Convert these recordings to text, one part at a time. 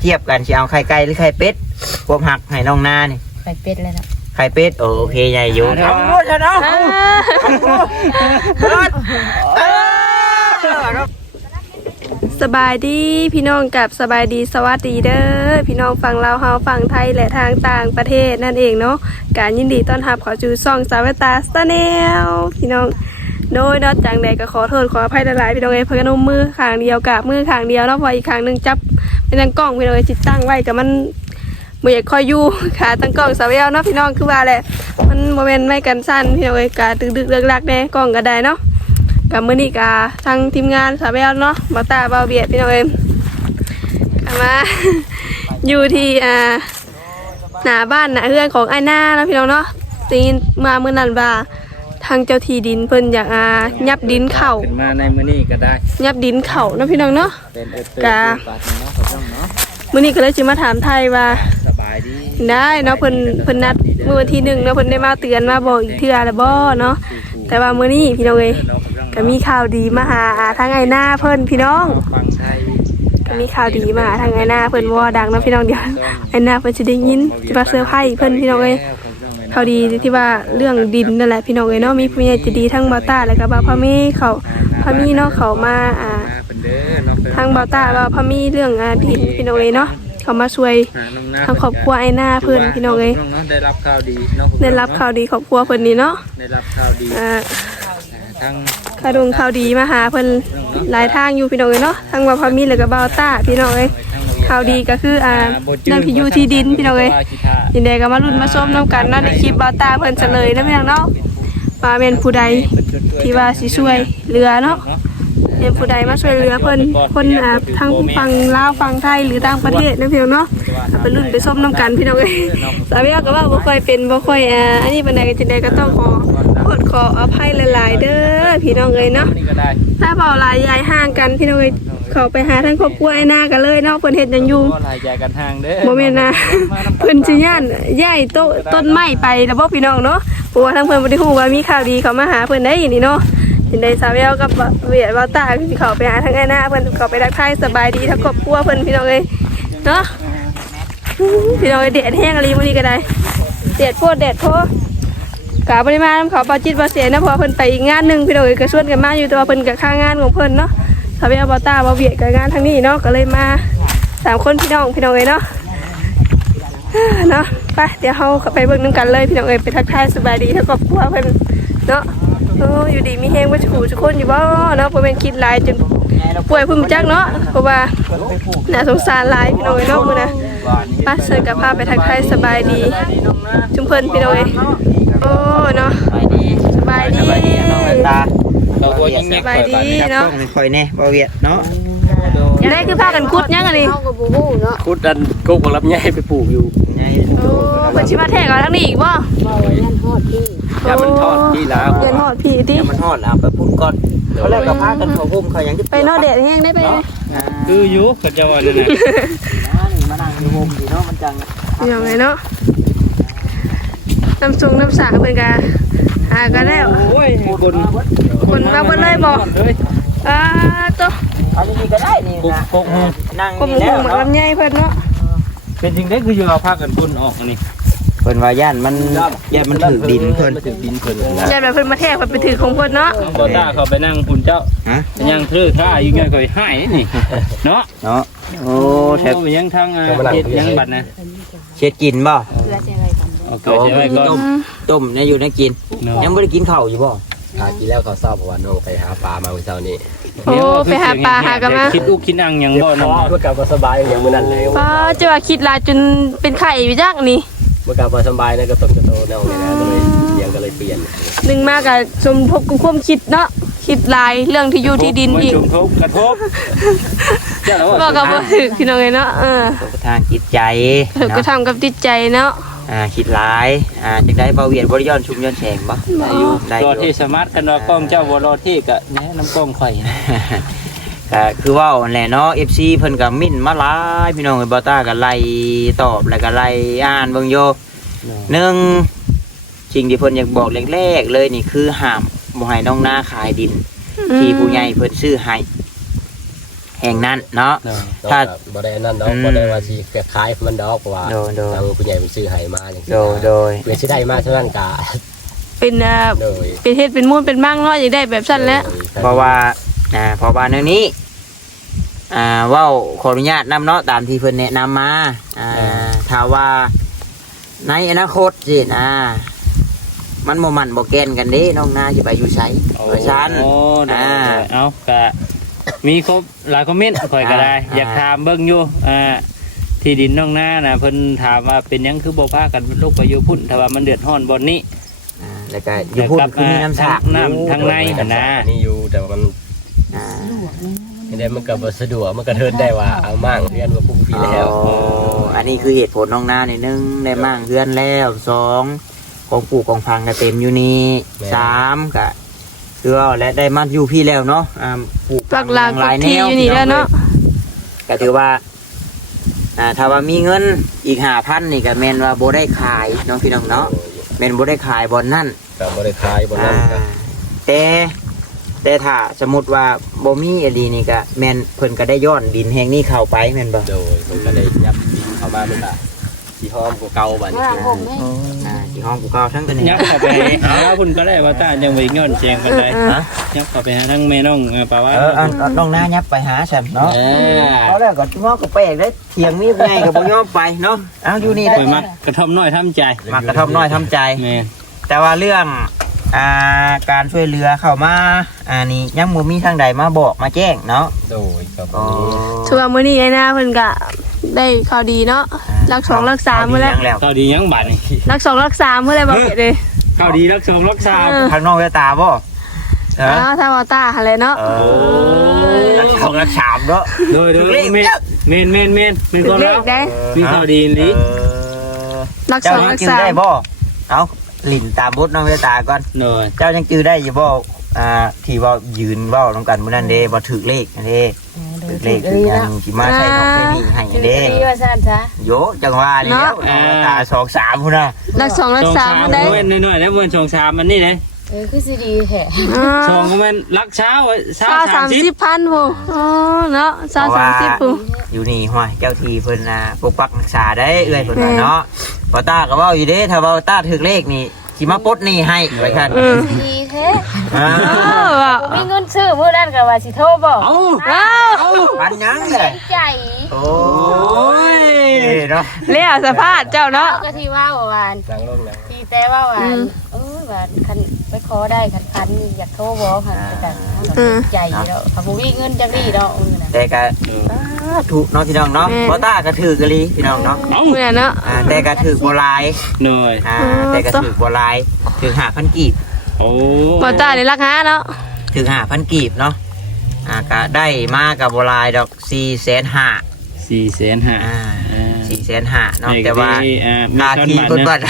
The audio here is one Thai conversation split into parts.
เทียบกันสิเอาไข่ไก่หรือไข่เป็ดความหักให้น้องนานี่ไปเป็ดเลยนะไข่เป็ดโอโอเคใหญ่อยู่เอาโลดเอาเอาเอาเอาสบายดีพี่น้องกับสบายดีสวัสดีเด้อพี่น้องฝั่งลาวเฮาฝั่งไทยและทางต่างประเทศนั่นเองเนาะการยินดีต้อนรับเขอจูซ่องสาวตาสแนลพี่น้องโดยนอกจากใดก็ขอโทษขออภัยหลายๆพี่น้องเอ้ยเพิ่นนมมือข้างเดียวกับมือข้างเดียวเนาะเพออีกข้างหนึงจับ เป็นทางกล้องพี่น้องจิตตั้งไว้กับมันบ่อยากคอยอยู่ขาตั้งกล้องสาวเนาะพี่น้องคือว่าแหละมันโมเมนต์ไม่กันสั้นพี่น้องเอ้ยกดึกเลิกลักแน่กล้องก็ได้เนาะกับมือนี้กาทางทีมงานสาวแววเนาะบาตาบาเบียดพี่น้องเอ็มมาอยู่ที่อ่าหน้าบ้านหน้าเรือนของไอ้หน้าเนาะพี่น้องเนาะได้ยินมาเมื่อนั้นว่า ทางเจ้าที่ดินเพิ่นอยากอ่ายับดินเข่าขึ้นมาในมื้อนี้ก็ได้ ยับดินเข่าเนาะพี่น้องเนาะเป็นเอฟเฟกะปาดเนาะเขาต้องเนาะมื้อนี้ก็เลยสิมาถามไทยว่าสบายดีได้เนาะเพิ่นเพิ่นนัดเมื่อวันที่หนึ่งเนาะเพิ่นได้มาเตือนมาบอกอีกเทื่อแล้วบ่เนาะแต่ว่ามื้อนี้พี่น้องเอ้ยเรากำลังก็มีข่าวดีมาหาอ่าทางไอ้หน้าเพิ่นพี่น้องฟังไทยก็มีข่าวดีมาหาทางไอ้หน้าเพิ่นว่าดังเนาะพี่น้องเดียวไอ้หน้าเพิ่นสิได้ยินที่ว่าเซอร์ไพรส์เพิ่นพี่น้องเอ้ย ข่าวดีที่ว่าเรื่องดินนั่นแหละพี่น้องเอ้ยเนาะมีผู้ใหญ่ใจะดีทั้งบาต้าแล้วก็บ่าวพะมีเขาพะมีเนาะเขามาอ่าเป็นเด้อเนาะทางบาต้าว่าพะมีเรื่องอ่าดินพี่น้องเอ้ยเนาะเขามาช่วยทางครอบครัวไอ้หน้าเพิ่นพี่น้องเอ้ยได้รับข่าวดีเนาะได้รับข่าวดีครอบครัวเพิ่นนี่เนาะได้รับข่าวดีอ่าทั้งข่าวดงข่าวดีมาหาเพิ่นหลายทางอยู่พี่น้องเอ้ยเนาะทั้งบ่าวพะมีแล้วก็บ่าวต้าพี่น้องเอ้ย ข่าวดีก็คืออ่านั่นพี่อยู่ที่ดินพี่น้องเอ้ยยินดีก็มาลุ้นมาส้มน้ำกันเนาะในคลิปบาตาเพิ่นเฉลยนะพี่น้องเนาะว่าเป็นผู้ใดที่ว่าสิช่วยเรือเนาะเป็นผู้ใดมาช่วยเรือเพิ่นคนอ่าทั้งฝั่งลาวฝั่งไทยหรือต่างประเทศนะพี่น้องเนาะเอาไปลุ้นไปส้มน้ำกันพี่น้องเอ้ยสาวเบียก็ว่าบ่ค่อยเป็นบ่ค่อยอ่าอันนี้ปานใดก็จังไดก็ต้องขอโทษขออภัยหลายๆเด้อพี่น้องเอ้ยเนาะนี่ก็ได้ถ้าเบาหลายยายห่างกันพี่น้องเอ้ย เขาไปหาทั้งครอบครัวไอ้หน้ากันเลยเนาะเพิ่นเฮ็ดหยังอยู่ก็ลายใจกันทางเด้อโมเมนต์นะเพิ่นสิย่านย้ายโต๊ะต้นไม้ไปแล้วบ่พี่น้องเนาะเพราะว่าทั้งเพิ่นบ่ได้ฮู้ว่ามีข่าวดีเขามาหาเพิ่นได้นี่เนาะเห็นได้สาวแววกับเวียดบ่าวตาสิเขาไปหาทางไอ้หน้าเพิ่นเขาไปทักทายสบายดีทั้งครอบครัวเพิ่นพี่น้องเอ้ยเนาะพี่น้องเอ้ยแดดแห้งอะไรมื้อนี้ก็ได้แดดโพดแดดโพดกะบ่ได้มานํเขาปาจิตบ่เสียนะเพราะว่าเพิ่นไปอีกงานหนึงพี่น้องเอ้ยก็ชวนกันมาอยู่แต่ว่าเพิ่นก็ค่างานของเพิ่นเนาะ สาวแววบ่าวตาบ่าเวียดก็งานทางนี้เนาะก็เลยมาสามคนพี่น้องพี่น้องเอ้ยเนาะเนาะไปเดี๋ยวเราไปเบิ่งน้ำกันเลยพี่น้องเอ้ยไปทักทายสบายดีทั้งครอบครัวเพิ่นเนาะโอ้อยู่ดีมีแฮงว่าจะขู่จะคนอยู่บ่เนาะบ่แม่นคิดลายจนป่วยพิ่งจักเนาะเพราะว่าน่าสงสารลายพี่น้องเอ้ยเนาะมือนะไป้าเสิร์กับพาไปทักทายสบายดีจุมเพิ่นพี่น้องเอ้ยโอ้เนาะสบายดีส บายดีน้องตาเราก็ยิ่งสบายดีเนาะต้องคอยแน่บ่เวียดเนาะได้คือพากันคุดยังอันนี้คุดดันกุ๊กรับใหญ่ไปปลูกอยู่ไงโอ้เพิ่นสิมาแทกเอาทางนี้อีกบ่อย่ามันทอดที่ลาวเยันฮอดพี่ติเดี๋ยวมันฮอดแล้วไปพุ่นก่อนเขาแล้วก็พากันเขาพุ่มเขายังจะไปเนาะแดดแห้งได้ไปเลยคืออยู่เขาจะว่านั่นน่ะนี่มานั่งอยู่ห่มดีเนาะมันจังอย่างไรเนาะน้ำทรงน้ำสาเพิ่นกะ หากันแล้วโอ้ยคนคนมาเบิ่เลยบอกเฮ้ยอ่าตัวอันนี้ก็ได้นี่กุ๊กนะกุ๊กนั่งกลมนี่หูแล้วเหมือนเนาะลำไยเพิ่นเนาะเป็นจริงได้คืออยู่เอาผ้ากันพุ่นออกอันนี้เพิ่นว่าย่านมันย่านมันถึกดินเพิ่นมาถึงดินเพิ่นยายแบบเพิ่นมาแทกเพิ่นไปถือของเพิ่นเนาะบอต้าเขาไปนั่งคุณเจ้าฮะไปยังทื่อท่าอยู่ไงก็หายนี่เนาะเนาะโอ้แทบโอ้ยังทางอ่าเฮ็ดยังบัดนะเช็ดกินบ่เอาเกิดใช่ไหมก่อนต้มต้มเนี่ยอยู่ในกิน เนาะ ยังบ่ได้กินข้าวอยู่บ่หากินแล้วเขาเศร้าเพราะว่าน้องไปหาปลามาเมื่อเช้านี้โอ้ไปหาปลาหากันมาคิดอุกคิดอังยังบ่เพเนาะราะเมื่อกลับมาสบายอย่างเมื่อนั้นเลยป้าจะว่าคิดหลายจนเป็นไข่อยู่จักนี่เมื่อกลับมาสบายนะก็ต้มกระโตแนวเลยนะก็เลยเลี้ยงก็เลยเปลี่ยนหนึงมากะสมทบกับความคิดเนาะคิดหลายเรื่องที่อยู่ที่ดินอีกมันจุ่มทุบกระทบเจ้าแล้วบ่ว่าก็บ่ถือพี่น้องเอ้ยเนาะเออตกทางจิตใจเพิ่นก็เนาะทำกับจิตใจเนาะ อ่าคิดหลายอ่าจังได้เบาเวียนบ่ได้ย้อนชุมย้อนแฉงบ่ได้อยู่ได้อรอยู่ที่สมาร์ทกันว่ากล้องเจ้าบ่รอที่ก็แนะน้ำกล้องข่อยนะ ก็คือเว่าแหละเนาะ FC เพิ่นก็มิ่นมาหลายพี่น้องเอ้ยบ่ต้าก็ไล่ตอบแล้วก็ไล่อ่านเบิ่งโยหนึ่งสิ่งที่เพิ่นอยากบอกแรกๆเลยนี่คือห้ามบ่ให้น้องนาขายดิน ที่ผู้ใหญ่เพิ่นซื้อให้ แห่งนั้นเนาะเนาะถ้าถ้าบ่ได้นั่นดอกอืมบ่ได้ว่าสิเก็บขายมันดอกเพราะว่าโดยโดยทางผู้ใหญ่มันซื้อให้มาอย่างโดยโดยเพื่อสิได้มาเท่านั้นกะเป็นอ่าโดยเป็นเฮ็ดเป็นมูลเป็นมั่งเนาะอยากได้แบบสั้นแหล้วเพราะว่าอ่าเพราะว่าเรื่องนี้อ่าเว้าขออนุญาตนำเนาะตามที่เพิ่นแนะนำมาอ่าถ้าว่าในอนาคตสินะมันบ่มันบ่แกนกันเด้น้องนาสิไปอยู่ไสเพราะฉะนั้นโอ้ได้อ่าๆเอาก็ มีครบหลายคอมเมนต์ข่อยก็ได้ อ่า อยากถามเบิ่งอยู่อ่าที่ดินน้องหน้าน่ะเพิ่นถามว่าเป็นหยังคือบ่พากันลูกไปอยู่พุ่นถ้าว่ามันเดือดร้อนบ่อนนี้ อ่าแล้วก็อยู่พูดคือมีน้ำสากน้ำทางในหั่นนะนี่อยู่แต่ว่ามันอ่าไม่ได้มันก็บ่สะดวกมันก็เทินได้ว่าเอามั่งเรียนว่าปุ๊บปีแล้วอ๋ออันนี้คือเหตุผลน้องนาในหนึ่งได้มั่งเฮือนแล้วสองของปลูกของพังก็เต็มอยู่นี่สามก็ คือว่าและได้มาอยู่พี่แล้วเนาะอ่าปลูกหลักหลักหลายแนที่วอยู่นี่แล้วเนาะก็ถือว่าอ่าถ้าว่ามีเงินอีกห้าพันนี่ก็แมนว่าโบได้ขายเน้องพี่น้องเนาะแมนโบได้ขายบอลนั่นก็บ่ได้ขายบ่นั่นก็อ่าแต่แต่ถ้าสมมติว่าโบมีอดีนี่ก็แมนเพิ่นก็ได้ย้อนดินแห่งนี้เข้าไปแมนบ่โดยมันก็ได้ยับดินเข้ามามันก็สิหอมกว่าเก่าบัดนี้ อ่าที่ ห้องกูเก่าทั้งตัวนี้ยับเข้าไปหาพุ่นก็ได้ว่าตายังบ่ย้อนเสียงปานใดฮะยับเข้าไปหาทั้งแม่น้องเอ่าว่าเออเอาเอาน้องหน้ายับไปหาฉันเนาะเออเขาแล้วก็งอกก็แปลกได้เถียงมีไงก็บ่ยอมไปเนาะเอาอยู่นี่ได้ข่อยมักกระท่อมน้อยทำใจมักกระท่อมน้อยทำใจ แม่แต่ว่าเรื่องอ่าการช่วยเหลือเข้ามาอ่านี่ยังบ่มีทางใดมาบอกมาแจ้งเนาะโดยก็บ่อ๋อมีถือวามื้อนี้ไอ้หน้าเพิ่นก็ ได้ข่าวดีเนาะรักสองรักสามมื้อแล้วเดียังแล้วข้าวดียังบาดนี่รักสองรักสามมื้อแล้วบ่เฮ็ดเลย ข้าวดีรักสองรักสามเออทางน้องแววตาบ่เอออ้าวถ้าว่าตาหั่นแหละเนาะเออรักสองรักสามเนาะ โดยโดยเลขเมนเมนเมนเมนเมนถึก่องนเลแล้วขได้ มีข่าวดีอีหลีเออรักสเจ้าองยังรักจือสามได้บ่เอาหลินตามบทน้องแววตาก่อน โดยเจ้ายังจือได้อยู่บ่อ่าที่ว่ายืนเว้านํกันมื้อนั้นเด้บ่ถูกเลขอันเด้ถูกเลขคือหยังสิมาใส่น้องไปนี่ให้เด้ดีว่าซั่นซะโยจังว่าแล้วน้องแววตาสองสามพุ่นน่ะรักสองรักสามมื้อใดเว้นน้อยๆแล้วเว้นสองสามอันนี้เลยเออคือสิดีแท้อ๋อสองก็แม่นรักเช้าเช้าเช้าสาสามมสิสิบบพันผู้อ๋อเนาะเช้าสามสิบผู้อยู่นี่ห้วยเจ้าทีเพิ่นนะปกปักรักษาได้เอื้อยเพิ่นว่าเนาะบ่ตาก็เว้าอยู่เด้ถ้าเว้าตาถึกเลขนี่สิมาปลดหนี่ให้ไว้คั่นสิดี ท้อ่าเออว่ะบ่มีเงินซื้อมื้อนั้นก็ว่าสิโทรบอกเอ้าอ้าวปันยังเลย ใจโอ้ยเนาะเลี้ยสภาพเจ้าเนาะ เอาก็ที่ว่าว่านั่งลงนั่งที่แต่ว่าว่าอืมเออว่าคันไปขอได้คันคันนี่อยากโทรบอกค่ะแต่อืมใจแล้วถ้าบ่มีเงินจังดีดอกมื้อน่ะแต่ก็ถูกเนาะพี่น้องเนาะแม่บ่ตาก็ถือกะลีพี่น้องเนาะเอ้าเมื่อเนาะ อ่าแต่ก็ถือบ่หลายหน่อยอ่าอ๋อแต่ก็ถือบ่หลายถือ5,000กีบ โอ้บ่ตาได้รักหาเนาะถือ5,000กีบเนาะอ่าก็ได้มาก็บ่หลายดอก4,500,000สี่แสนห้าอ่าอ่า4,500,000เนาะแต่ว่าอ่ามีค่าช้อนที่บัตรเพิ่นนะบัด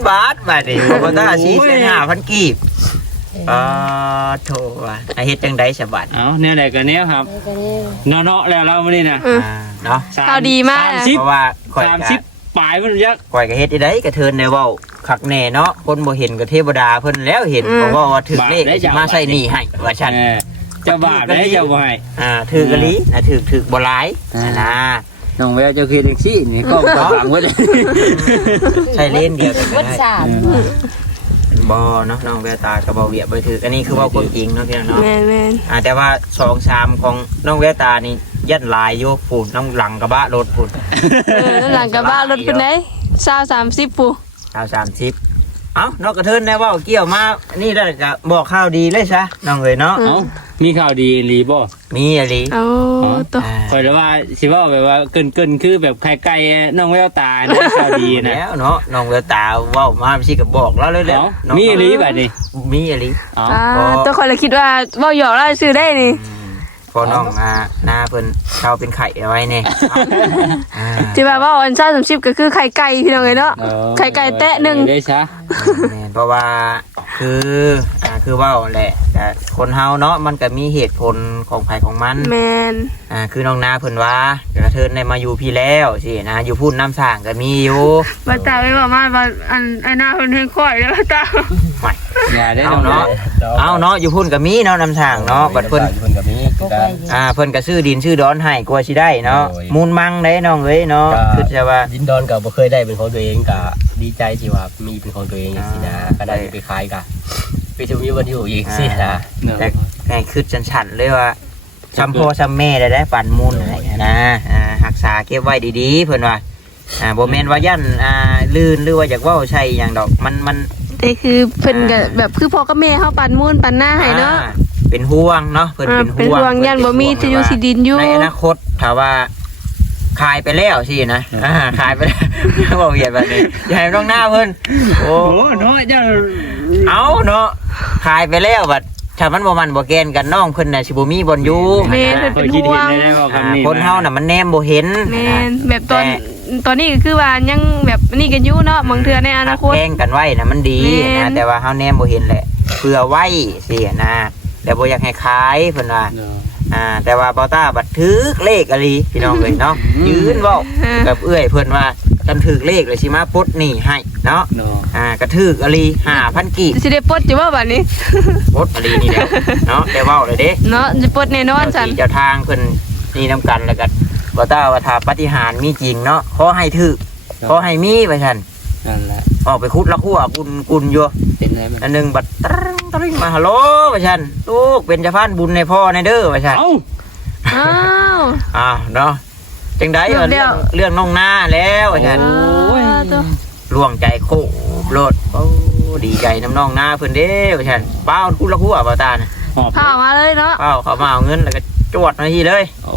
5,000บาทบาดนี้บ่ตา4,500,000กีบอ่าโธ่ว่าอะเฮ็ดจังได๋ฉบัดเอาเนี่ยแหละกันเนี้ยครับนี่ก็นี่เนาะๆแล้วเราไม่ได้นะอืมอ่าเนาะสข่าวดีมากสามสิบเพราะว่าข่อยสามก็สิบ ปลายมันยักษ์ก่อยก็เฮ็ดได้กระเทินได้เว้าคักแน่เนาะคนบ่เห็นก็เทวดาเพิ่นแล้วเห็นอืม บอกว่าว่าถึกเลขสิมาใส่หนี้ให้ว่าฉันเออเจ้าบาปได้เจ้าบ่ให้อ่าถือกะลีนะถือถือบ่หลายอ่า นะ น้องแววเจ้าคือจังซี่นี่ก็บ่ฟังไว้เลย ใช่เลนเดียวกันก็วัดได้สาม บ่เนาะน้องแววตาก็บ่เวียบบ่ถืออันนี้คือเว่าความจริงเนาะพี่น้องเนาะแม่นแม่นอ่าแต่ว่า2 3ของน้องแววตานี่ยันลายอยู่ฝุ่นน้องหลังกระบะรถฝุ่นเออแล้วหลังกับบ้านรถเป็นไดเช้าสามสิบผู้เอา30 เอ้านอกกระเทินได้เว้าเกี่ยวมา นี่ได้ก็บอกข่าวดีเลยซะน้องเอ้ยเนาะ เอ้ามีข่าวดีอีหลีบ่มีอะลีเอาตัวอ่าคอยแล้วว่าสิว่าแบบว่าเกินเกินๆคือแบบไข่ไก่น้องแววตานะข่าวดีนะแล้วเนาะ น้องแววตาเว้ามาสิก็บอกแล้วเลยแหละเอ้าน้องมีอีหลีบัดนี้มีอะลีเอ้า อ่าตัวคนเลยคิดว่าเว่าหยอกแล้วซื้อได้นี่ พอน้องอ่าหน้าเพิ่นเขาเป็นไข่เอาไว้เนี่ยอ่าที่ว่าเว่าอันเช้าสามสิบก็คือไข่ไก่พี่น้องเลยเนาะเออไข่ไก่แตะหนึ่ง ได้ซะแม่นเพราะว่าคืออ่าคือเว่าแหละแต่คนเฮาเนาะมันก็มีเหตุผลของไผของมัน แมนอ่าคือน้องนาเพิ่นว่ากระเทินได้มาอยู่พี่แล้วสินะอยู่พูดน้ำสร้างก็มีอยู่บัตตาไปบอกมาว่าอันไอ้หน้าคนให้ค่อยแล้วบัตตาไม่อย่าได้เอาน้องเนาะเอาเนาะอยู่พุ่นก็มีเนาะน้ำสร้างเนาะบัดเพิ่น เพิ่นก็มี กไปอยู่อ่าเพิ่นก็ซื้อดินซื้อดอนให้กลัวสิได้เนาะโอ้ยมูลมังได้น้องเอ้ยเนาะก็คือจะว่า ดินดอนก็บ่เคยได้เป็นของตัวเองก็ดีใจที่ว่ามีเป็นของตัวเองอย่างนี้นะอ่า ก็ได้ไปขายก็ไปถึงมีวันที่อยู่อีกสินะเนาะแต่ไงคือฉันๆเลยว่าซัมพ่อซัมแม่ได้ได้ปั่นมูลให้นะอ่ารักษาเก็บไว้ดีๆเพิ่นว่าอ่าบ่แม่นว่ายันอ่าลื่นหรือว่าอยากเว้าใช่หยังดอกมันมัน แต่คือเพิ่นก็แบบคือพ่อกับแม่เฮาปันมูลปันหน้าให้เนาะ อ่ เป็นห่วงเนาะเพิ่นอ่าเป็นเป็นห่วงห่วงยันบ่มีที่อยู่ที่ดินอยู่ในอนาคตถ้าว่า ขายไปแล้วสินะอ่าขายไปแล้วบ่เวียดแบบนี้อย่าให้น้องหน้าเพิ่นโอ้โอ้เนาะเจ้าเอาเนาะขายไปแล้วบัดถ้ามันบ่มันบ่แกนกันน้องเพิ่นน่ะสิบ่มีบ่อนอยู่แม่นอ่าเพิ่นเคยคิดเห็นได้ได้ว่าอ่าคำนี้คนเฮาน่ะมันแนมบ่เห็น แม่นแบบตอนแต่ ตอนนี้ก็คือว่ายังแบบนี่กันอยู่เนาะบางเทื่อในอนาคตแกล้งกันไว้น่ะมันดีแม่นะน แต่ว่าเฮาแนมบ่เห็นแหละเพื่อไว้สินะ แต่บ่อยากให้ขายเพิ่นว่าเนาะอ่า แต่ว่าเบาต้าบัดถือเลขอะไรพี่น้องเลยเนาะยืนเว่ากับเอื้อยเพิ่นว่ากันถือเลขเลยสิมาปลดหนี่ให้เนาะเนาะอ่ากระถืออะไรห้าพันกีบสิได้ปลดอยู่ว่าบัดนี้ปลดอะไรนี่แหละเนาะแต่เว้าเลยเด้เนาะจะปลดแน่นอนจันเจ้าที่เจ้าทางเพิ่นนี่นํกันแล้วก็เบาต้าว่าถ้าปาฏิหารย์มีจริงเนาะขอให้ถือขอให้มีไปท่าน นั่นแหละ ออกไปคุดละคั่วกุนกุนอยู่เป็นไรมันอันหนึงบัดตรึงตรึงมาฮัลโหลไปท่านลูกเป็นเจ้าพานบุญในพ่อในเด้อไปท่านเอ้าอ้าวอ้าวเนาะจังไดเดี๋ยวเรื่องเรื่องน้องหน้าแล้วอาจารย์โอ้ยตัวล่วงใจโคโลดโอ้ดีใจน้ำน้องหน้าเพิ่นเด้อาจารย์เป้าคุละคู่อะบ่าวตานะหอบพามาเลยเนาะเป้าเขามาเอาเงินแล้วก็จวดมาที่เลยโอ้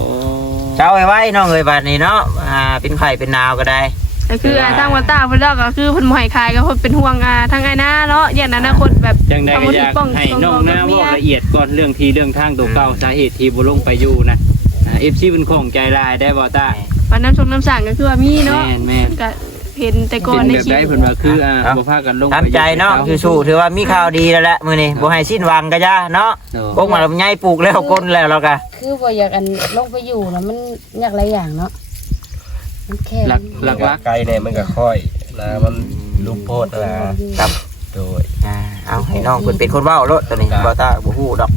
เจ้าไว้ไว้น้องเอ้ยบาดนี้เนาะอ่าเป็นไข่เป็นนาวก็ได้ แต่คืออ่าทางวันตาเพิ่นเล่าก็คือเพิ่นบ่ให้ขายก็เพิ่นเป็นห่วงอ่าทางไอ้หน้าเนาะอย่างอนาคตแบบจังใดก็อยากให้น้องหน้าว่าละเอียดก่อนเรื่องที่เรื่องทางตัวเก่าสาเหตุที่บ่ลงไปอยู่นะเอฟซีเป็นของใจลายได้บ่ตาวันน้ำชงน้ำสั่งก็คือว่ามีเนาะแม่นแม่นก็เห็นแต่ก่อนเป็นในแบบคลิได้ปเพิ่นว่าคืออ่าบ่พากันลงไปทำใจเนาะคือสู้ถือว่ามีข่าวดีแล้วแหละมื้อนี้บ่ให้สิ้นหวังก็จ้าเนาะเนาะพวกมันลำไยปลูกแล้วก้นแล้วเราก็คือบ่อยากอันลงไปอยู่แล้วมันยากหลายอย่างเนาะ มันแค่หลักหลักหลักไกลเนี่ยมันก็ค่อยนะมันลุกโพดนะครับโดยอ่าเอาให้น้องเพิ่นเป็นคนเว้าโลดตอนนี้บ่าวตาบ่ฮู้ดอก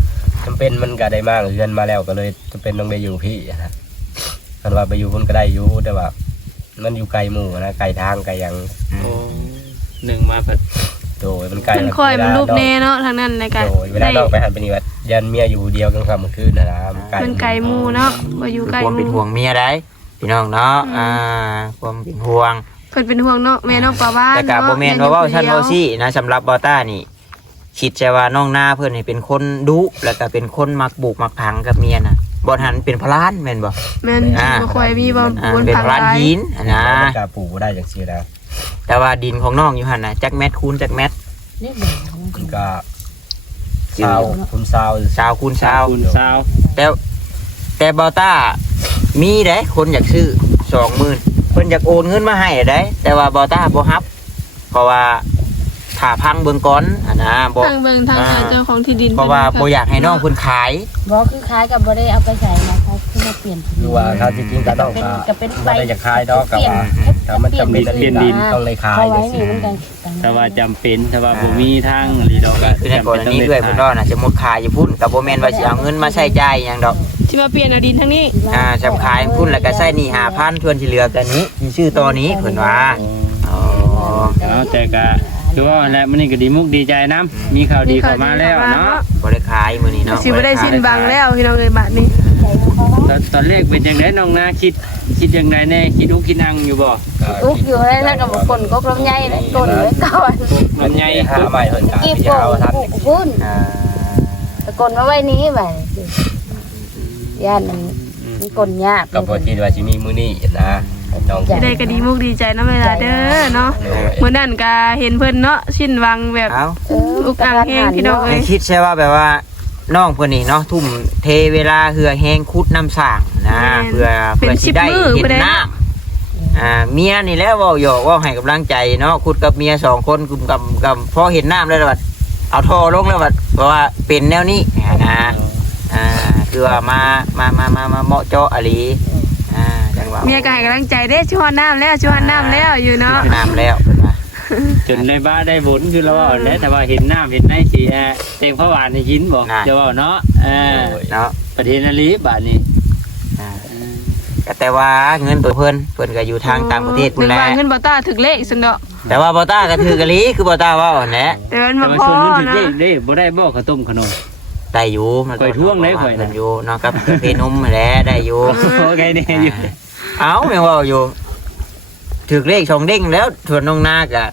จำเป็นมันก็ได้มากเรือนมาแล้วก็เลยจำเป็นต้องได้อยู่พี่นะคันว่าไปอยู่คนก็ได้อยู่แต่ว่ามันอยู่ไกลหมู่นะไกลทางไกลหยังโอ้หนึ่งมาเปิดโดยมันไกลเพิ่นคอยมันรูปแน่เนาะทางนั้นในการโดยเวลาได้เราไปหันไปนี่ว่ายันเมียอยู่เดียวกลางค่ำกลางคืนนะนะมันไกลมันไกลหมู่เนาะบ่อยู่คือไกลความหเป็นห่มู่วงเมียได้ พี่น้องเนาะอ่าความเป็นห่วงเพิ่นเป็นห่วงเนาะแม่น้องปลาบ้านแต่กาเนาะโบแมนว่าเว่าท่านเว่าซี่นะสำหรับบอต้านี่คิดจะว่าน้องหน้าเพื่อนนี่เป็นคนดุแล้วก็เป็นคนมักบุกมักพังกับเมียน่ะบอหันเป็นพลานแม่นบ่แม่นอ่าบ่ค่อยมีบ่อ่าบนเป็นพังพลานหลายหินอะนะมันกล้าปลูกบ่ได้อย่างซี่นะแต่ว่าดินของน้องอยู่หันนะจักแมทคูณจักแมทนี่แหละมันก็ซาวคุณซาวสาวคูณสาวคุณสาวแต่ แต่บอต้ามีเด้คนอยากซื้อสองหมื่นเพิ่นอยากโอนเงินมาให้ได้แต่ว่าบอต้าบ่ฮับ เพราะว่าถ้าพังเบิ่งก่อนอะนะบ่ทางเบิ่งทางอ่าเจ้าของที่ดินเพราะว่าบ่อยากให้น้องเพิ่นขายบ่คือคล้ายกับบ่ได้เอาไปใส่นะเขาคือ มาเปลี่ยนหรือว่าถ้าจริงๆก็ต้องเป็นก็ก็เป็นใบบ่ได้จะคายดอกกับว่าถ้ามันจำเป็นต้องดินต้องเลยคายเขาไว้จังนี่ซี่มันกันกันแต่ว่าจำเป็นแต่ว่าบ่มีทางรีดอกก็คือในกรณีด้วยเพิ่นว่าน่ะสมมุติขายอยู่พุ่นกับบ่แม่นว่าสิเอาเงินมาใช้จ่ายหยังดอกที่มาเปลี่ยนเอาดินทางนี้อ่าจำขายพุ่นแล้วก็ใช้หนี้5,000ทวนที่เหลือกันนี้มีชื่อตัวนี้เพิ่นว่าอ๋อเอาแต่ก็ คือว่าแหละมื้อนี้ก็ดีมุกดีใจนํมีข่าวดีเข้ามาแล้วเนาะบ่ได้ขายมื้อนี้เนาะสิบ่ได้สิ้นบังแล้วพี่น้องเอ้ยบัดนี้ตอนตอนแรกเป็นจังไดน้องนาคิดคิดจังไดแน่คิดอุกคิดอังอยู่บ่อุกอยู่แล้วก็บ่คนกกลำไยเลยต้นไว้ก่อนมันใหญ่หาใหม่เพิ่นก็กีบสิโป่เอางทันปลูกพุ่นอ่าตะกนมาไว้นี้ไปย่านมันมันกลยากก็บ่คิดว่าสิมีมื้อนี้นะ น้องสิได้ก็ดีมุกดีใจเนาะเวลาเด้อเนาะโดยมื้อนั้นก็เห็นเพิ่นเนาะสิ้นหวังแบบเอาเอออุกอังแห้งพี่น้องเอ้ให้ยคิดใช่ว่าแบบว่าน้องเพิ่นนี่เนาะทุ่มเทเวลาเหือแห้งคุดน้ำสร้างนะเพื่อเพื่อสิได้เห็นน้ำอ่าเมียนี่แหล้วเว่าหยอกเว่าให้กำลังใจเนาะคุดกับเมียสองคนคุมกับกับพอเห็นน้ำแล้วบัดเอาท่อลงแล้วบัดเพราะว่าเป็นแนวนี้นะอ่าคือว่ามามามามามาเหมาะเจาะอะไร อ่าจังหวะเมียก็ให้กำลังใจเด้ชวนน้ำแล้วชวนน้ำแล้วอยู่เนาะน้ำแล้วเพิ่นว่าจนในบ้านได้ผลคือเราว่าแหละแต่ว่าเห็นน้ำเห็นในสีแอเต็งพระหวานในหินบอกจะว่าเนาะเออเนาะประเทศนาลีบาทนี้อ่าก็แต่ว่าเงินตัวเพิ่นเพิ่นก็อยู่ทางต่างประเทศนึพุ่กนแหละว่าเงินบ่ตาถึกเลขซั่นเนาะแต่ว่าบ่ต้าก็ถือกะลีคือบ่ต้าเว้าหั่นแหละแต่มันแต่บ่ว่าพอส่วนเงินถึงนะได้ได้บ่ได้บ่ข้าวต้มขนมได้อยู่มันก็ข่อยท่วงได้ข่อยน่ะเพิ่นอยู่เนาะกับเพนมนั่นแหละได้อยู่โอเคนี่อยู่ เอ้าแม่งเว่าอยู่ถือเลขชองเด้งแล้วส่วนน้องนาก็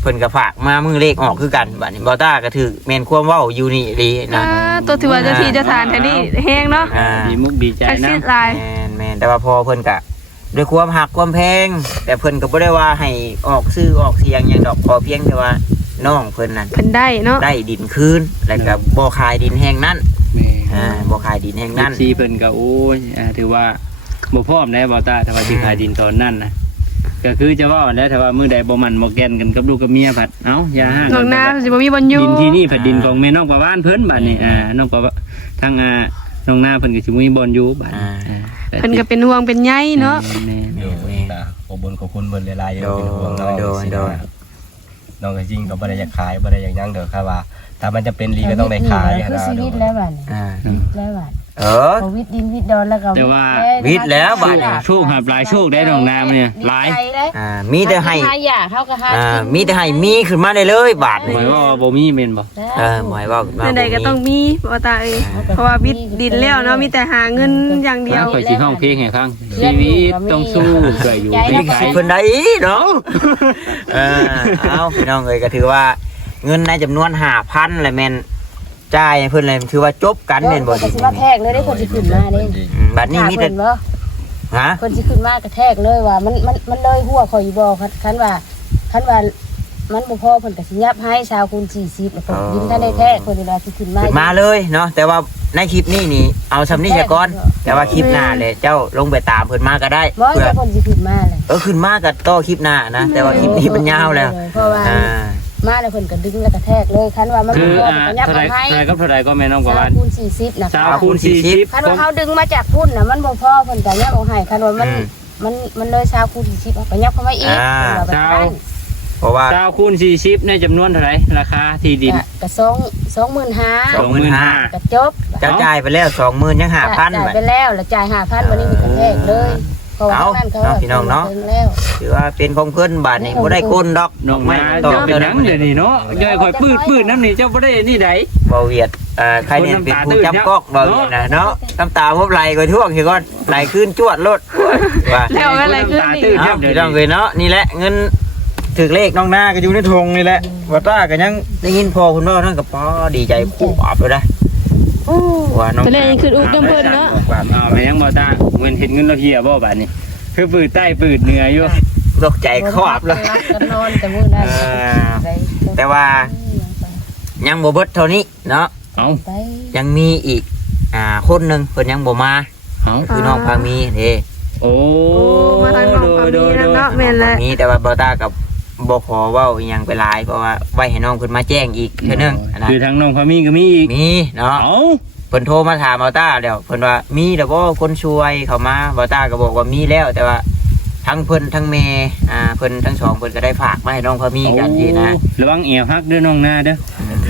เพิ่นก็ฝากมามือเลขออกคือกันบัดนี้บ่ต้าก็ถือแม่นความเว้าอยู่นี่ดีนะอ่าตัวถือว่าเจะทีเจะทานแท้นี่แฮงเนาะอ่าดีมุกดีใจทักนะ ซิดลายแม่นแม่นแต่ว่าพอเพิ่นก็ด้วยความหักความแพง แต่เพิ่นก็บ่ได้ว่าให้ออกชื่อออกเสียงหยังดอกขอเพียงแต่ว่าน้องเพิ่นนั่นเพิ่นได้เนาะได้ดินคืนแล้วก็บ่ขายดินแห้งนั้นแม่อ่าบ่ขายดินแห้งนั่นั้นน ซีเพิ่นก็โอ้ยอ่าถือว่า บ่พร้อมได้บ่ตาถ้าว่าสิขายดินตอนนั้นนะก็คือจะว่าแล้วถ้าว่ามื้อใดบ่มันบ่แก่นกันกับลูกกับเมียผัดเอ้าอย่าห่างน้องนาสิบ่มีบอลอยู่ดินที่นี่ผัดดินของแม่น้องประวานเพิ่นบัดนี้อ่าน้องประวาทางอ่าน้องนาเพิ่นก็สิมีบ่อนอยู่บัดนี้อ่าเพิ่นก็เป็นห่วงเป็นใยเนาะแม่อยู่นะขอบนขอบคุณเบิ่นหลายๆอยู่โดเป็นห่วงน้องโดยโดยน้องก็จริงก็บ่ได้อยากขายบ่ได้อยากหยังเด้อค่ะว่า ถ้ามันจะเป็นลีก็ต้องได้ขายคือนะชีวิตแล้วบัดนี้อ่าชีวิตแล้วบัด เออ โควิดดินวิดดอนแล้วก็แต่ว่า วิทย์แล้วบัดโชคหับหลายโชคได้น้องนาเนี่ยหลายดีใจเลยอ่ามีแต่ให้หาอยากเท่ากับหาอ่ากินมีแต่ให้มีขึ้นมาได้เลยบาทหนี่มายว่าบ่มีแม่นบ่เออหมายว่าขึ้นมาใดๆก็ต้องมีบ่ตาเอ้ยเพราะว่าบิดดินแล้วเนาะมีแต่หาเงินอย่างเดียวข่อยสิห้องเพลงให้ฟังชีวิตต้องสู้เพื่ออยู่มีเป็นไกสิเพิ่นได้เนาะเออเอาพี่น้องเอ้ยก็ถือว่าเงินในจำนวน5,000แหละแม่น จ่ายให้เพิ่นเลยถือว่าจบกันแม่นบ่ก็ดิสิมาแทกเลยได้คนสิขึ้นมาเด้อืมบัดนี้มีแต่เพิ่นบ่ฮะ คนสิขึ้นมากระแทกเลยว่า มันมันมันเลยหัวข่อยอยู่บ่คันคันว่าคันว่ามันบ่พอเพิ่นก็สิยับให้ชาวคูณ40แล้วเพิ่นยินทันได้แท้เพิ่นเวลาสิขึ้นมาขึ้นมาเลยเนาะแต่ว่าในคลิปนี้นี่เอาสำนี้ซะก่อน แต่ว่าคลิปหน้าเลยเจ้าลงไปตามเพิ่นมาก็ได้บ่เพื่อจะคนสิขึ้นมาเลยเออขึ้นมาก็ต่อคลิปหน้านะแต่ว่าคลิปนี้มันยาวแล้วเพราะว่า อ่า มาแล้วเพิ่นก็ดึงแล้วกระแทกเลยคันว่ามันคือบ่พออ่าเพิ่นก็ยับเท่าไหร่เอาให้เท่าไหร่ก็เท่าไหร่ก็แม่น้องประานชาววคูณ40นะสาวคูณสี่สิบ คันว่าเขาดึงมาจากพุ่นน่ะมันบ่พอเพิ่นก็ยับเอาให้คันว่ามันอืมมันมันเลยชาวคูณ40เอาก็ยับเข้ามาอีกอ่า เพิ่นว่าแบบนั้น เพราะว่า สาวคูณสี่สิบในจำนวนเท่าไหร่ราคาที่ดิน ก็ก็สองสองหมื่นห้าสองหมื่นห้า ก็จบเจ้าจ่ายไปแล้วสองหมื่นยังหาพันจ่ายบาทไปแล้วแล้วจ่ายห้าพันวันนี้มีกระแทกเลยเพ ราะว่าเอานั่นเขาเนาะพี่น้องเนาะพิ่แล้ว ถือว่าเป็นของเพิ่นบาทนี่บ่ได้คนดอกน้องไม่มาต่อเจ้าเป็นเจ้าหยังเดี๋ยวนี้เนาะย่อยข่อยปืดปืดน้ำนี่เจ้าบ่ได้นี่ได บ่เวียดอ่าใครเนี่ยเป็นผู้จับกอกบ่เวียดนะเนาะน้ำตาพบไหลก็ท่วงสิก่อนไหลขึ้นจวดรถว่าแล้วอะไรขึ้นนี่เอาพี่น้องเอ้ยเนาะนี่แหละเงินถึกเลขน้องหน้าก็อยู่ในธงนี่แหละว่าต้าก็ยังได้ยินพอคุณว่านั่นก็พอดีใจคู่อับเลยนะ ว่าน้องแต่แรกยังคืออุกน้ำเพิ่นเนาะอ้าวแม่ยังบ่ตาเงินเห็นเงินเราเฮียบ่บาดนี้ คือปืดใต้ปืดเหนืออยู่ตกใจครอบเลยรักกันนอนแต่มื้อนั้นเออแต่ว่ายังบ่เบิดเท่านี้เนาะเอ้าไปยังมีอีกอ่าคนหนึ่งเพิ่นยังบ่มาเอ้าคือน้องพามีเด้โอ้มาทางน้องพามีแล้วเนาะแม่นแหละพามีแต่ว่าบ่ตากับ บ่ขอเว้าอิหยังไปหลายเพราะว่าไว้ให้น้องเพิ่นมาแจ้งอีกเทื่อนึงอันนะคือทางน้องพามีก็มีอีกมีเนาะเอ้าเพิ่นโทรมาถามบ่ตาแล้วเพิ่นว่ามีแล้วบ่คนช่วยเข้ามาบ่ตาก็บอกว่ามีแล้วแต่ว่าทั้งเพิ่นทั้งแม่อ่าเพิ่นทั้งสองเพิ่นก็ได้ฝากมาให้น้องพามีกันทีนะระวังเอวฮักเด้อน้องนาเด้อ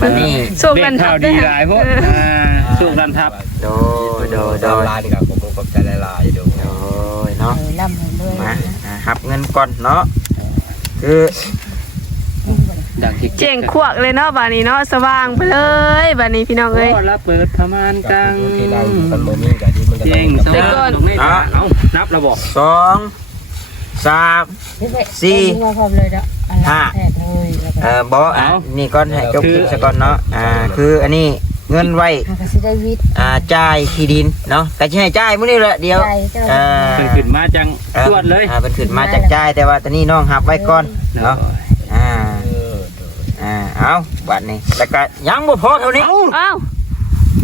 บัดนี้โชคกันทัข่าบวได้ดีอหลายพวกเอออ่าโชคดันทับโดยโดยโดดาวยโดร้านนี่ก็ผมขอบใจหลายๆดูยเนาะเออล่ำให้เลยมาอ่าหับเงินก่อนเนาะ คือดังที่เจ๋งขวกเลยเนาะบัดนี้เนาะสว่างไปเลยบัดนี้พี่น้องเอ้ยก็รับเปิดประมาณกลางที่นั่งมันบ่มีก็ดีมันก็เจ๋งสแต่ว่างก่อนตรงนี้เอ้านับแล้วบอกสองสามสี่มาพร้อมเลยเด้ออันละห้าแทกเลยแล้วก็เอ่อบออะนี่ก่อนให้จบคลิปซะก่อนเนาะอ่าคืออันนี้ เงินไว้หาก็สิได้วิทย์อ่าจ่ายที่ดินเนาะก็จะให้จ่ายมื้อนี้แหละเดียวใจเจ้าอ่าขึ้นขึ้นมาจังตรวจเลยอ่าเป็นขึ้นมาจากจ่ายแต่ว่าตอนนี้น้องหับไว้ก่อนเนาะอ่าเอออ่าเอาบัดนี้แล้วก็ยังบ่พอเท่านี้อ้าว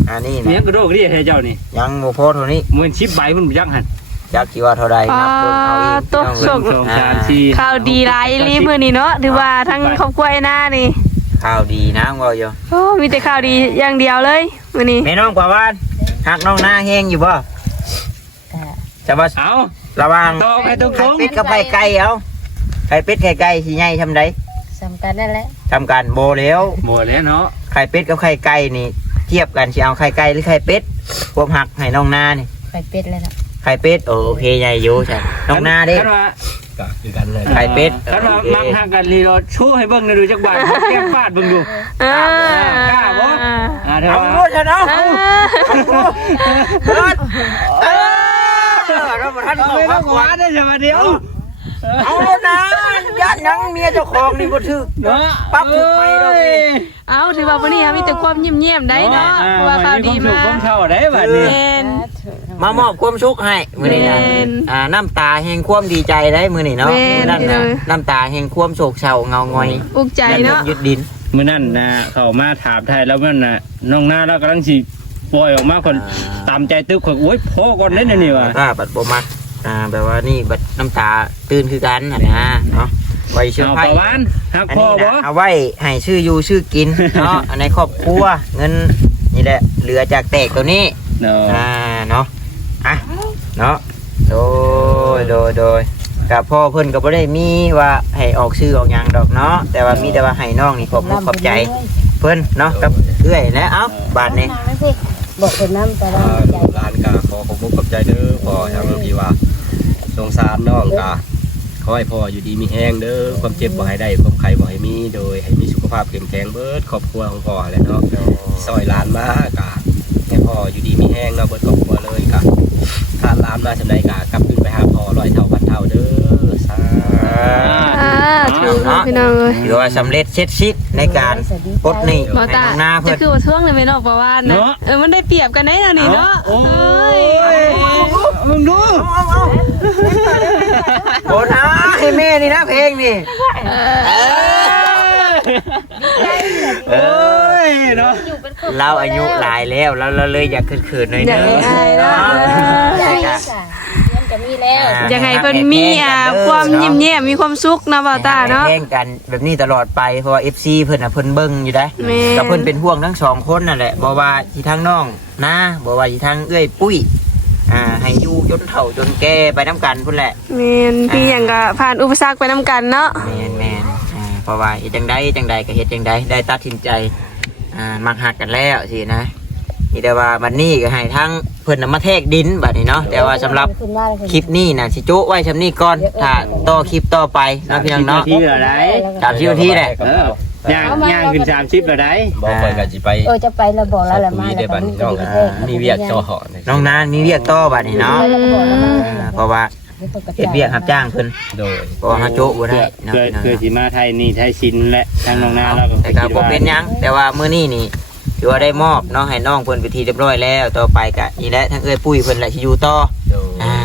อ่านี่เนี้ยนะกระโดดเรียกให้เจ้านี่ยังบ่พอเท่านี้เหมือนชิปใบมันยักหันจักสิว่าเท่าใดนับเบิ่งเอาอีกตกน้องโชเอ้ยคสองสามสี่ข่าวดีหลายอีหลีมื้อนี้เนาะถือว่าทั้งครอบครัวไอ้หน้านี่ ข่าวดีนะเว่าอยู่โอ้มีแต่ข่าวดีอย่างเดียวเลยมื้อนี้แม่น้องกว่าบ้านหักน้องหน้าแห้งอยู่บ่ก็จะว่าเอาระวังตอกให้ตรงไข่เป็ดกับไข่ไก่เอาไข่เป็ดไข่ไก่สิใหญ่ทำไดสำคัญนั่นแหละทำการโบแล้วหมดแล้วเนาะไข่เป็ดกับไข่ไก่นี่ เทียบกันสิเอาไข่ไก่หรือไข่เป็ดความหักให้น้องนานี่ไข่เป็ดเลยล่ะไข่เป็ดโอโอเคใหญ่อยู่ใช่น้องนาเด้คันว่า ก็คือกันเลยไข่เป็ดคันว่ามักหักกันรีโหลดชูให้เบิ่งหน่อยดูจักบาทแก้มฟาดเบิ่งดูอ่ากล้าบ่อ่าเดี๋ยวเอาว่าลูกฉันเอาอ่าเออเออเราบ่ทันเอาบอกไปว่าขวาได้จังเดียวเอา แล้วนะญาติยังเมียเจ้าของนี่บ่ถึกเนาะปั๊บถึงไฟดอกนี่ เอาถือว่าวันนี้มีแต่ความยิ้มแย้มได้เนาะเพราะว่าข่าวดีมาความเข้าได้บัดนี้ แม่น มามอบความสุขให้มื้อนี้นะแม่นอ่าน้ำตาแห่งความดีใจได้มื้อนี้เนาะแม่นมื้อนั้นน่ะเลยน้ำตาแห่งความโศกเศร้าเงางอยอุกใจเนาะ ยึดดิน มื้อนั้นนะเขามาถามไทยแล้วมันน่ะน้องหน้าแล้วกำลังสิปล่อยออกมาคนตามใจตึกคนโอ้ยพอก่อนเด้นี่ว่ะถ้าบัดบ่มัก อ่าแบบว่านี่บัดน้ำตาตื่นคือกันน่ะนะเนาะไว้เชื่อเอาไพ่ประวานฮักอันพ่อนี้บ่นะเอาไว้ให้ชื่ออยู่ชื่อกินเนาะอันในครอบครัวเงินนี่แหละเหลือจากแตกตัวนี้ เนาะอ่าเนาะอะเนาะโดยโดยโดยกับพ่อเพิ่นก็บ่ได้มีว่าให้ออกชื่อออกหยังดอกเนาะแต่ว่ามีแต่ว่าให้น้องนี่ขอบคุณขอบใจเพิ่นเนาะกับเอื้อยนะเอ้าบาทนี้ บอกเป็นน้ำแต่ละอ่าใจลูกหลานก็ขอขอบคุณขอบใจเด้อพ่อทางที่ว่าสงสารน้องก็ขอให้พ่ออยู่ดีมีแห้งเด้อความเจ็บบ่ให้ได้ความไข้บ่ให้มีโดยให้มีสุขภาพเข้มแข็งเบิดครอบครัวของพ่อแหละเนาะซอยหลานมากะให้พ่ออยู่ดีมีแห้งเนาะเบิดครอบครัวเลยกะถ้าหลานมาจำไดกะกลับขึ้นไปหาพ่อร้อยเท่าพันเท่าเด้อสาธุอ่า ถูกเนาะพี่น้องเอ้ยถือว่าสำเร็จเช็ดชิดในการปลดหนี้บอให้ตาน้องหน้าจะเพิ่น คือว่าช่วงเลยไม่นอกประวานนะเออมันได้เปรียบกันได้แล้วนี่เนาะโอ้เอ้ยยมึงดูโอ้นะให้แม่นี่นะเพลงนี่เอ้ยเนาะเราอายุหลายแล้วเราเราเลยอยากขืนๆหน่อยอยากให้อายเนาะ แล้วอยากให้เพิ่นมีอ่าความยิ้มแย้มมีความสุขนะบอตาเนาะแข่งกันแบบนี้ตลอดไปเพราะว่า FC เพิ่นน่ะเพิ่นเบิ่งอยู่ได้แม่กับเพิ่นเป็นห่วงทั้งสองคนนั่นแหละบ่ว่าที่ทางน้องนะบ่ว่าที่ทางเอ้อยปุ้ยอ่าให้อยู่จนเฒ่าจนแก่ไปน้ำกันพุ่นแหละแม่นพี่หยังก็ผ่านอุปสรรคไปนํกันเนาะ แม่นแม่นอ่าเพราะว่าเฮ็ดจังใดจังใดก็เฮ็ดจังใดได้ตัดสินใจอ่ามักหักกันแล้วสินะ นี่แต่ว่าบัดนี้ก็ให้ทั้งเพิ่นน่ะมาแทกดินบัดนี้เนาะแต่ว่าสำหรับคลิปนี้นะสิโจ้ไว้ชำนี้ก่อนถ้าต่อคลิปต่อไปเนาะพี่น้องเนาะ ที่เหลือได้สามสิบนาทีแหละ เออย่างย่างขึ้น30แล้วได้บอกเพิ่นก็สิไปเออจะไปแล้วบอกแล้วแหละมาคุยแล้ได้วบัดนี้น้องก็มีเวียกจ่อหอน้องนานมีเรียกต่อบัดนี้เนาะอ่าเพราะว่าเฮ็ดเรียกรับจ้างเพิ่นโดยเพราะว่าเฮาโจ้บ่ได้เพื่อเนาะเพื่อพี่น้องสิมาไทยนี่ไทยชินและทางน้องนาแล้วก็แต่ก็บ่เป็นหยังแต่ว่ามื้อนี้นี่ ถือว่าได้มอบเนาะให้น้องเพิ่นไปทีเรียบร้อยแล้ว ต่อไปก็นี่แหละทั้งเอ้ยปุ้ยเพิ่นแหละสิอยู่ต่อโดยอ่า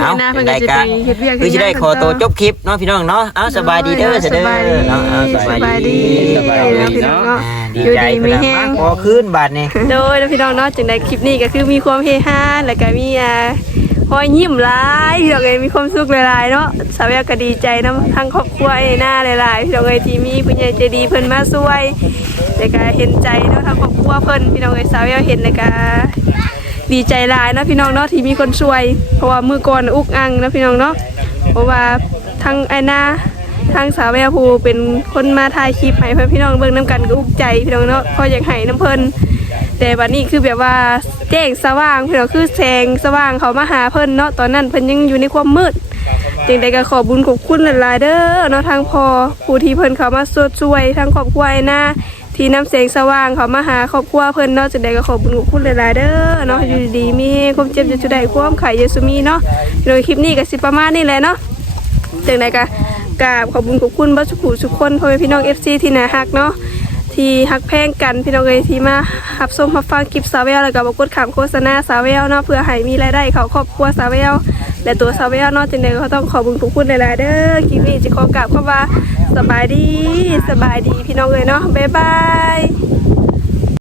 ทางหน้าเพิ่นก็สิไปเฮ็ดเวียกคือสิได้ขอตัวจบคลิปเนาะพี่น้องเนาะเอาสบายดีเด้อเสยเด้อเนาะเอาสสบายบายดีดีสบายดีพี่น้องเนาะอ่าดีอยู่ใจดีมีเพิ่นแฮน่ะมางขอคืนบาดนี้โดยแล้วพี่น้องเนาะจังได้คลิปนี้ก็คือมีความเฮฮาแล้วก็มีอ่าหอยยิ้มหลายพี่น้องเอ้ยมีความสุขหลายๆเนาะสาวแววก็ดีใจนํทั้งครอบครัวไอ้หน้าหลายๆพี่น้องเอ้ยที่มีผู้ใหญ่ใจดีเพิ่นมาช่วย แล้วก็เห็นใจเนาะทั้งครอบครัวเพิ่นพี่น้องเอ้ยสาวแววเห็นแล้วก็ดีใจหลายนะพี่น้องเนาะที่มีคนช่วย เพราะว่ามือก่อนอุกอังนะพี่น้องเนาะเพราะว่าทั้งไอ้น้าทางสาวแววภูเป็นคนมาถ่ายคลิปให้เพื่อนพี่น้องเบิ่งน้ำกันก็อุกใจพี่น้องเนาะพออยากให้น้ำเพิ่นแต่บัดนี้คือแบบว่าแจ้งสว่างพี่น้องคือแสงสว่างเขามาหาเพิ่นเนาะตอนนั้นเพิ่นยังอยู่ในความมืดจึงได้ก็ขอบุญขอบคุณหลายๆเด้อเนาะทางพอผู้ที่เพิ่นเขามาสวดช่วยทางครอบครัวไอ้น้า ที่น้ำแสงสว่างเขามาหาครอบครัวเพิ่นเนาะจึงได้ก็ขอบุญขอบคุณหลายๆเด้อเนาะอยู่ดีๆมีความเจ็บจะจุดใดความไข่เยซูมีเนาะโดยคลิปนี้ก็สิประมาณนี้แหละเนาะจังไดก็กราบขอบคุญขอบคุณบัสุขุทุกคนพ่อแม่พี่น้อง FC ที่น่าฮักเนาะที่ฮักแพงกันพี่น้องเอ้ยที่มารับชมรับฟังคลิปสาวแววแล้วก็บกกดขามโฆษณาสาวแววเนาะเพื่อให้มีรายได้เขาครอบครัวสาวแวว และตัวซาวแววเนาะจังไดก็ต้องขอบคุญทุกคุณหลายๆเด้อคิมมี่จะขอกลับเข้าว่าสบายดีสบายดีพี่น้องเลยเนาะบ๊ายบาย